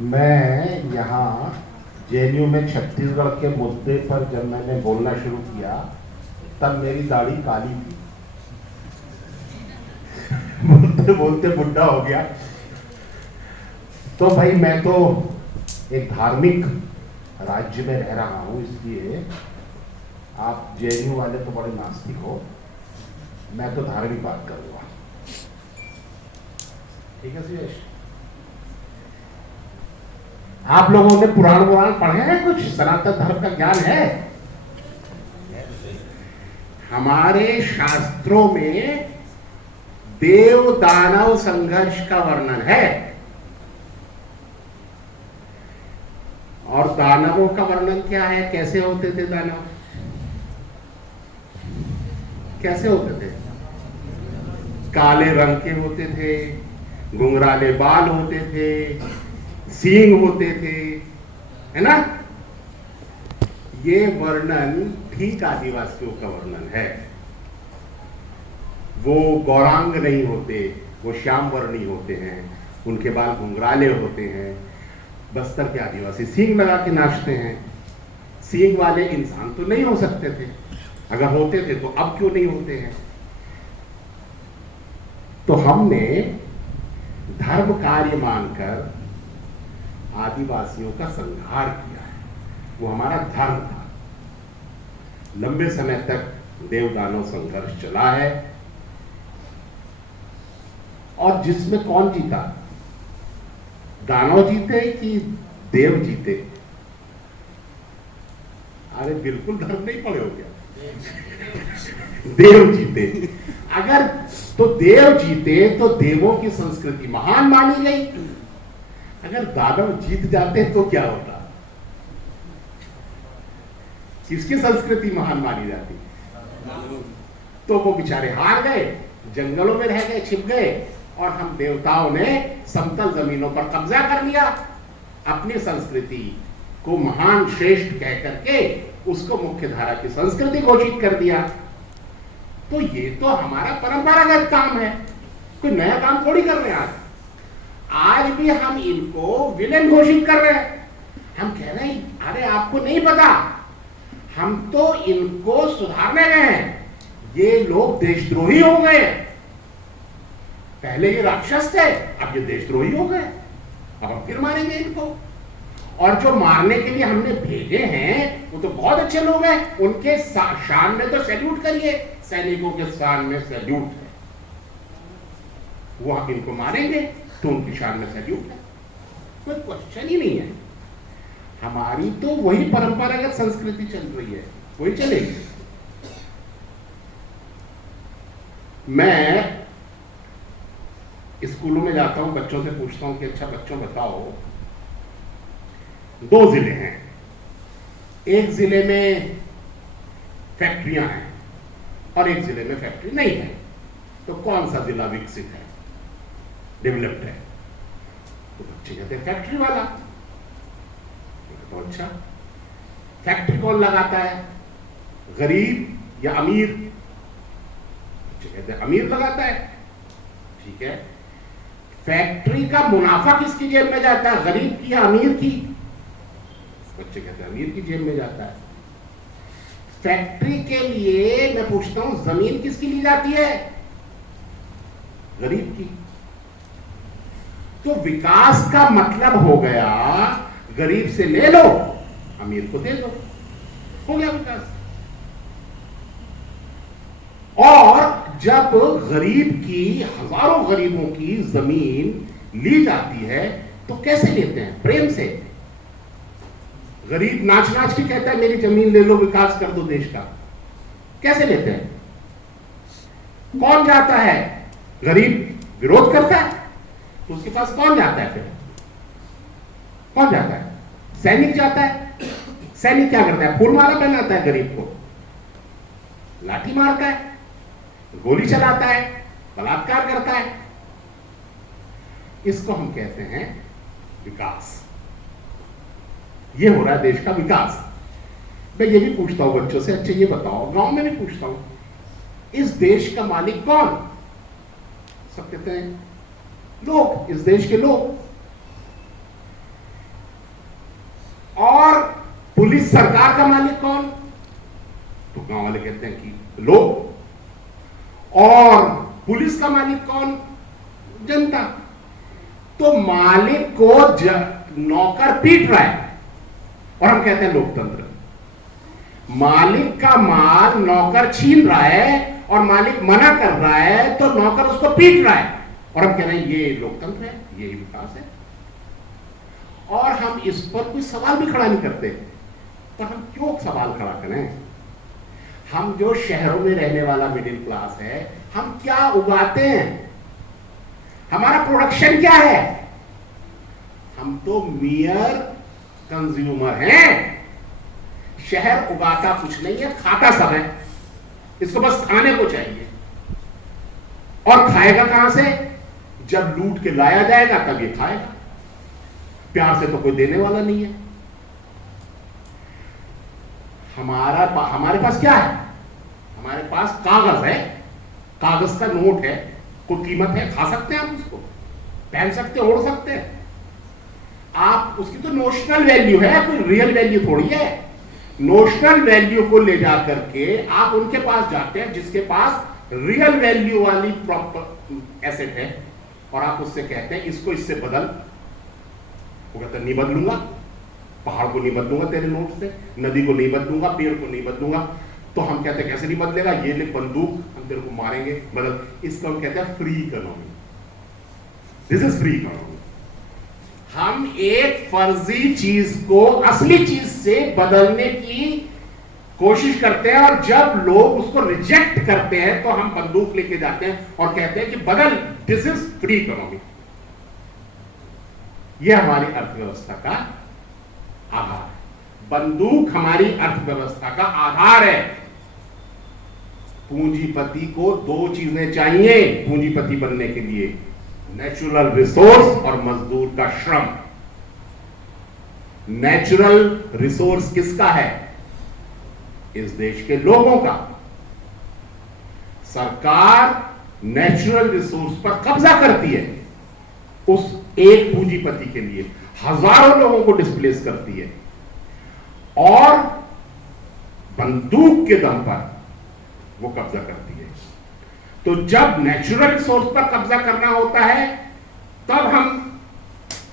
मैं यहाँ जेएनयू में छत्तीसगढ़ के मुद्दे पर जब मैंने बोलना शुरू किया तब मेरी दाढ़ी काली थी। बोलते बोलते बुढ़ा हो गया। तो भाई मैं तो एक धार्मिक राज्य में रह रहा हूँ, इसलिए आप जेएनयू वाले तो बड़े नास्तिक हो, मैं तो धार्मिक बात करूँगा। ठीक है सुयश? आप लोगों ने पुराण पढ़े हैं? कुछ सनातन धर्म का ज्ञान है? हमारे शास्त्रों में देव दानव संघर्ष का वर्णन है, और दानवों का वर्णन क्या है? कैसे होते थे दानव? कैसे होते थे? काले रंग के होते थे, घुंघराले बाल होते थे, सींग होते थे, है ना? ये वर्णन ठीक आदिवासियों का वर्णन है। वो गौरांग नहीं होते, वो श्याम वर्णी होते हैं, उनके बाल घुंघराले होते हैं। बस्तर के आदिवासी सींग लगा के नाचते हैं। सींग वाले इंसान तो नहीं हो सकते थे, अगर होते थे तो अब क्यों नहीं होते हैं? तो हमने धर्म कार्य मानकर आदिवासियों का संहार किया है। वो हमारा धर्म था। लंबे समय तक देव दानव संघर्ष चला है, और जिसमें कौन जीता? दानव जीते कि देव जीते? अरे बिल्कुल धर्म नहीं पड़े हो गया। देव जीते। अगर तो देव जीते तो देवों की संस्कृति महान मानी गई। अगर दानव जीत जाते तो क्या होता? किसकी संस्कृति महान मानी जाती? तो वो बेचारे हार गए, जंगलों में रह गए, छिप गए, और हम देवताओं ने समतल जमीनों पर कब्जा कर लिया। अपनी संस्कृति को महान श्रेष्ठ कह करके उसको मुख्य धारा की संस्कृति घोषित कर दिया। तो ये तो हमारा परंपरागत काम है, कोई नया काम थोड़ी कर रहे हैं। आज भी हम इनको विलेन घोषित कर रहे हैं। हम कह रहे हैं अरे आपको नहीं पता, हम तो इनको सुधारने गए हैं, ये लोग देशद्रोही हो गए। पहले ये राक्षस थे, अब ये देशद्रोही हो गए, अब हम फिर मारेंगे इनको। और जो मारने के लिए हमने भेजे हैं वो तो बहुत अच्छे लोग हैं, उनके शान में तो सैल्यूट करिए। सैनिकों के शान में सैल्यूट है, वो हम इनको मारेंगे तो उनकी शान में सैल्यूट है, कोई क्वेश्चन ही नहीं है। हमारी तो वही परंपरागत संस्कृति चल रही है, वही चलेगी। मैं स्कूलों में जाता हूं, बच्चों से पूछता हूं कि अच्छा बच्चों बताओ, 2 जिले हैं, एक जिले में फैक्ट्रियां हैं और एक जिले में फैक्ट्री नहीं है, तो कौन सा जिला विकसित है, डेवलप्ड है? तो बच्चे कहते हैं फैक्ट्री वाला। तो अच्छा, फैक्ट्री कौन लगाता है, गरीब या अमीर? बच्चे कहते हैं अमीर लगाता है। ठीक है, फैक्ट्री का मुनाफा किसकी जेब में जाता है, गरीब की या अमीर की? बच्चे कहते हैं अमीर की जेब में जाता है। फैक्ट्री के लिए मैं पूछता हूं जमीन किसकी ली जाती है, गरीब की। तो विकास का मतलब हो गया गरीब से ले लो, अमीर को दे दो, हो गया विकास। और जब गरीब की, हजारों गरीबों की जमीन ली जाती है तो कैसे लेते हैं? प्रेम से। गरीब नाच नाच के कहता है मेरी जमीन ले लो, विकास कर दो देश का। कैसे लेते हैं? कौन जाता है? गरीब विरोध करता है तो उसके पास कौन जाता है? फिर कौन जाता है? सैनिक जाता है। सैनिक क्या करता है? फूलमाला पहनाता है गरीब को, लाठी मारता है, गोली चलाता है, बलात्कार करता है। इसको हम कहते हैं विकास। ये हो रहा है देश का विकास। मैं ये भी पूछता हूं बच्चों से, अच्छा ये बताओ, गांव में भी पूछता हूं, इस देश का मालिक कौन? सब कहते हैं लोग, इस देश के लोग। इस सरकार का मालिक कौन? तो गांव वाले कहते हैं कि लोग। और पुलिस का मालिक कौन? जनता। तो मालिक को नौकर पीट रहा है और हम कहते हैं लोकतंत्र। मालिक का माल नौकर छीन रहा है और मालिक मना कर रहा है तो नौकर उसको पीट रहा है और हम कह रहे हैं ये लोकतंत्र है, यही विकास है। और हम इस पर कोई सवाल भी खड़ा नहीं करते। पर हम क्यों सवाल खड़ा करें? हम जो शहरों में रहने वाला मिडिल क्लास है, हम क्या उगाते हैं? हमारा प्रोडक्शन क्या है? हम तो मियर कंज्यूमर हैं। शहर उगाता कुछ नहीं है, खाता सब है। इसको बस खाने को चाहिए। और खाएगा कहां से? जब लूट के लाया जाएगा तब ये खाएगा। प्यार से तो कोई देने वाला नहीं है। हमारे पास क्या है? हमारे पास कागज है, कागज का नोट है, कोई कीमत है, खा सकते हैं आप उसको, पहन सकते हैं, ओढ़ सकते हैं आप। उसकी तो नोशनल वैल्यू है, कोई रियल वैल्यू थोड़ी है। नोशनल वैल्यू को ले जाकर के आप उनके पास जाते हैं जिसके पास रियल वैल्यू वाली प्रॉपर एसेट है और आप उससे कहते हैं इसको इससे बदल। वो कहता है नहीं बदलूंगा, पहाड़ को नहीं बदलूंगा तेरे नोट से, नदी को नहीं बदलूंगा, पेड़ को नहीं बदलूंगा। तो हम कहते हैं कैसे नहीं बदलेगा? ये ले बंदूक, हम तेरे को मारेंगे, बदल। इसको हम कहते हैं free economy. This is free economy. हम एक फर्जी चीज को असली चीज से बदलने की कोशिश करते हैं और जब लोग उसको रिजेक्ट करते हैं तो हम बंदूक लेके जाते हैं और कहते हैं कि बदल, दिस इज फ्री इकोनॉमी। यह हमारी अर्थव्यवस्था का आधार है। बंदूक हमारी अर्थव्यवस्था का आधार है। पूंजीपति को दो चीजें चाहिए पूंजीपति बनने के लिए, नेचुरल रिसोर्स और मजदूर का श्रम। नेचुरल रिसोर्स किसका है? इस देश के लोगों का। सरकार नेचुरल रिसोर्स पर कब्जा करती है उस एक पूंजीपति के लिए, हजारों लोगों को डिस्प्लेस करती है और बंदूक के दम पर वो कब्जा करती है। तो जब नेचुरल रिसोर्स पर कब्जा करना होता है तब हम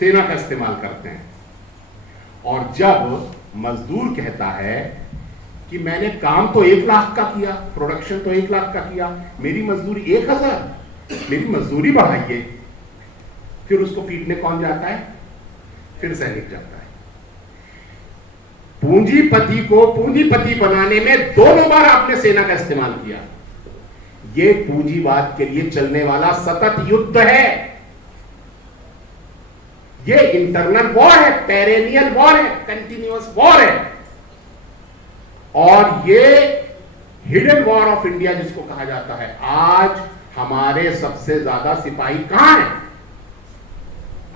सेना का इस्तेमाल करते हैं। और जब मजदूर कहता है कि मैंने काम तो 1 लाख का किया, प्रोडक्शन तो 1 लाख का किया, मेरी मजदूरी 1000, मेरी मजदूरी बढ़ाइए, फिर उसको पीटने कौन जाता है? फिर सैनिक जाता है। पूंजीपति को पूंजीपति बनाने में दोनों बार आपने सेना का इस्तेमाल किया। यह पूंजीवाद के लिए चलने वाला सतत युद्ध है। यह इंटरनल वॉर है, पेरेनियल वॉर है, कंटिन्यूअस वॉर है। और यह हिडन वॉर ऑफ इंडिया जिसको कहा जाता है। आज हमारे सबसे ज्यादा सिपाही कहां हैं?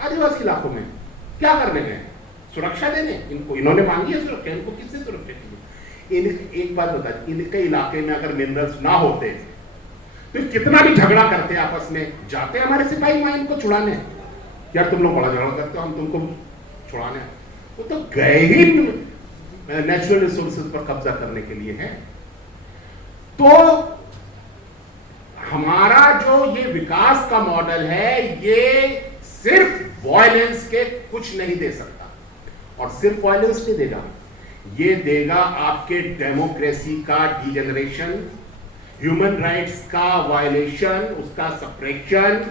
आदिवासी इलाकों में। क्या करने गए? सुरक्षा देने। इनको इन्होंने मांगी है सुरक्षा, इनको किससे सुरक्षा दी? एक बात बता, इनके इलाके में अगर मिनरल्स ना होते तो कितना भी झगड़ा करते आपस में, जाते हमारे सिपाही वहां इनको छुड़ाने। यार तुम लोग बड़ा झगड़ा करते हो, हम तुमको छुड़ाने। वो तो गए ही नेचुरल रिसोर्सेज पर कब्जा करने के लिए है। तो हमारा जो ये विकास का मॉडल है, ये सिर्फ वायलेंस के कुछ नहीं दे सकता। और सिर्फ वायलेंस नहीं देगा, ये देगा आपके डेमोक्रेसी का डिजेनरेशन, ह्यूमन राइट्स का वायलेशन, उसका सप्रेशन,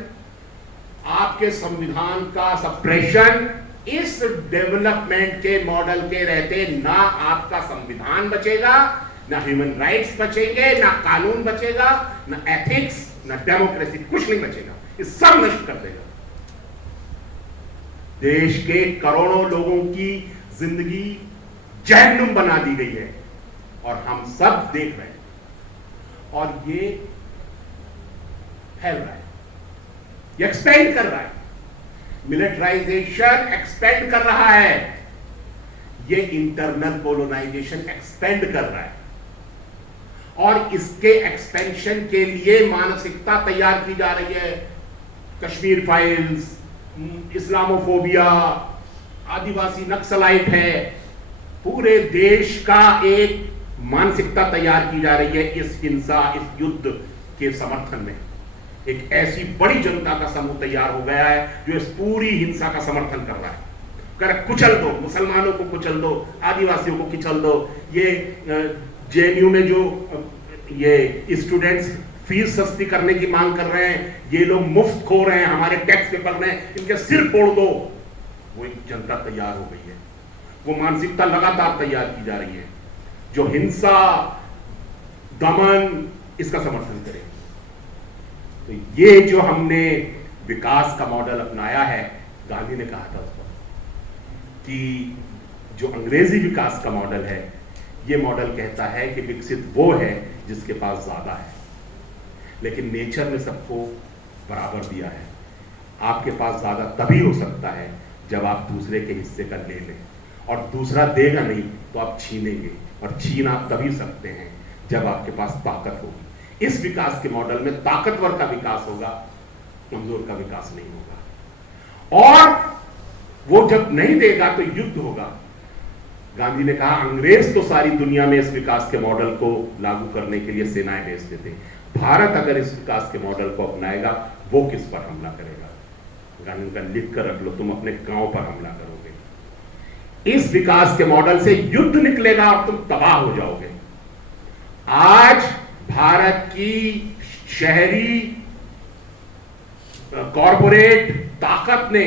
आपके संविधान का सप्रेशन। इस डेवलपमेंट के मॉडल के रहते ना आपका संविधान बचेगा, ना ह्यूमन राइट्स बचेंगे, ना कानून बचेगा, ना एथिक्स, ना डेमोक्रेसी, कुछ नहीं बचेगा। ये सब नष्ट कर देगा। देश के करोड़ों लोगों की जिंदगी जहन्नुम बना दी गई है और हम सब देख रहे हैं। और ये फैल रहा है, ये एक्सपेंड कर रहा है। मिलिटराइजेशन एक्सपेंड कर रहा है, ये इंटरनल कोलोनाइजेशन एक्सपेंड कर रहा है। और इसके एक्सपेंशन के लिए मानसिकता तैयार की जा रही है। कश्मीर फाइल्स, इस्लामोफोबिया, आदिवासी नक्सलाइट है, पूरे देश का एक मानसिकता तैयार की जा रही है इस हिंसा, इस युद्ध के समर्थन में। एक ऐसी बड़ी जनता का समूह तैयार हो गया है जो इस पूरी हिंसा का समर्थन कर रहा है। कर कुचल दो, मुसलमानों को कुचल दो, आदिवासियों को कुचल दो। ये जेएनयू में जो ये स्टूडेंट्स फीस सस्ती करने की मांग कर रहे हैं, ये लोग मुफ्त खो रहे हैं, हमारे टैक्स पे पड़ रहे हैं, इनके सिर फोड़ दो। वो एक जनता तैयार हो गई है, वो मानसिकता लगातार तैयार की जा रही है जो हिंसा, दमन, इसका समर्थन करे। तो ये जो हमने विकास का मॉडल अपनाया है, गांधी ने कहा था उसको कि जो अंग्रेजी विकास का मॉडल है, ये मॉडल कहता है कि विकसित वो है जिसके पास ज्यादा है, लेकिन नेचर ने सबको बराबर दिया है। आपके पास ज्यादा तभी हो सकता है जब आप दूसरे के हिस्से का ले लें, और दूसरा देगा नहीं तो आप छीनेंगे, और छीन आप तभी सकते हैं जब आपके पास ताकत होगी। इस विकास के मॉडल में ताकतवर का विकास होगा, कमजोर का विकास नहीं होगा। और वो जब नहीं देगा तो युद्ध होगा। गांधी ने कहा अंग्रेज तो सारी दुनिया में इस विकास के मॉडल को लागू करने के लिए सेनाएं भेजते थे, भारत अगर इस विकास के मॉडल को अपनाएगा वो किस पर हमला करेगा? गांधी का लिख कर रख लो, तुम अपने गांव पर हमला करोगे। इस विकास के मॉडल से युद्ध निकलेगा और तुम तबाह हो जाओगे। आज भारत की शहरी कॉरपोरेट ताकत ने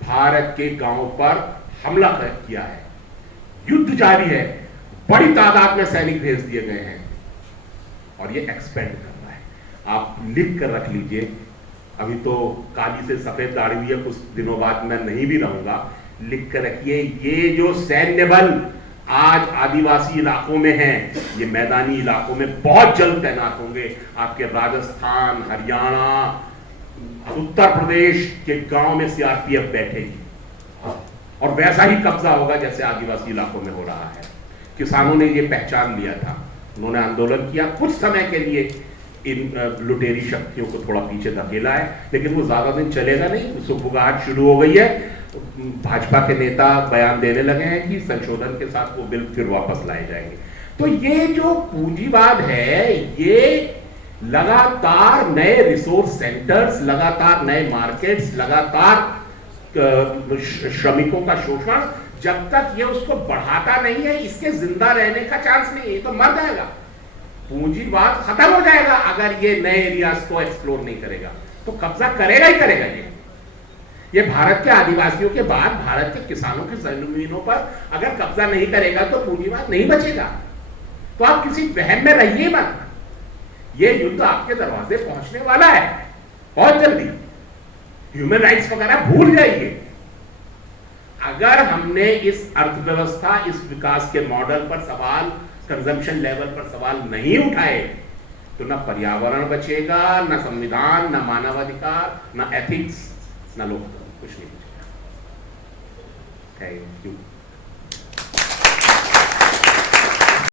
भारत के गांव पर हमला किया है, युद्ध जारी है, बड़ी तादाद में सैनिक भेज दिए गए हैं और ये एक्सपेंड कर रहा है। आप लिख कर रख लीजिए, अभी तो काली से सफेद दाढ़ी हुई है, कुछ दिनों बाद मैं नहीं भी रहूंगा, लिख कर रखिए ये जो सैन्य बल आज आदिवासी इलाकों में है, ये मैदानी इलाकों में बहुत जल्द तैनात होंगे। आपके राजस्थान, हरियाणा, उत्तर प्रदेश के गांव में सीआरपीएफ बैठेगी और वैसा ही कब्जा होगा जैसे आदिवासी इलाकों में हो रहा है। किसानों ने ये पहचान लिया था, उन्होंने आंदोलन किया, कुछ समय के लिए इन लुटेरी शक्तियों को थोड़ा पीछे धकेला है, लेकिन वो ज्यादा दिन चलेगा नहीं। सुबुगाहट शुरू हो गई है, भाजपा के नेता बयान देने लगे हैं कि संशोधन के साथ वो बिल फिर वापस लाए जाएंगे। तो ये जो पूंजीवाद है, ये लगातार नए रिसोर्स सेंटर्स, लगातार नए मार्केट्स, लगातार श्रमिकों का शोषण, जब तक ये उसको बढ़ाता नहीं है, इसके जिंदा रहने का चांस नहीं है, ये तो मर जाएगा। पूंजीवाद खत्म हो जाएगा अगर ये नए एरियाज को एक्सप्लोर नहीं करेगा, तो कब्जा करेगा ही करेगा। ये भारत के आदिवासियों के बाद भारत के किसानों की जमीनों पर अगर कब्जा नहीं करेगा तो पूंजीवाद नहीं बचेगा। तो आप किसी वहम में रहिए मत, ये युद्ध आपके दरवाजे पहुंचने वाला है बहुत जल्दी। ह्यूमन राइट्स वगैरह भूल जाइए। अगर हमने इस अर्थव्यवस्था, इस विकास के मॉडल पर सवाल, कंजम्पशन लेवल पर सवाल नहीं उठाए, तो ना पर्यावरण बचेगा, ना संविधान, ना मानवाधिकार, ना एथिक्स, ना लोकतंत्र, कुछ नहीं बचेगा। Thank you.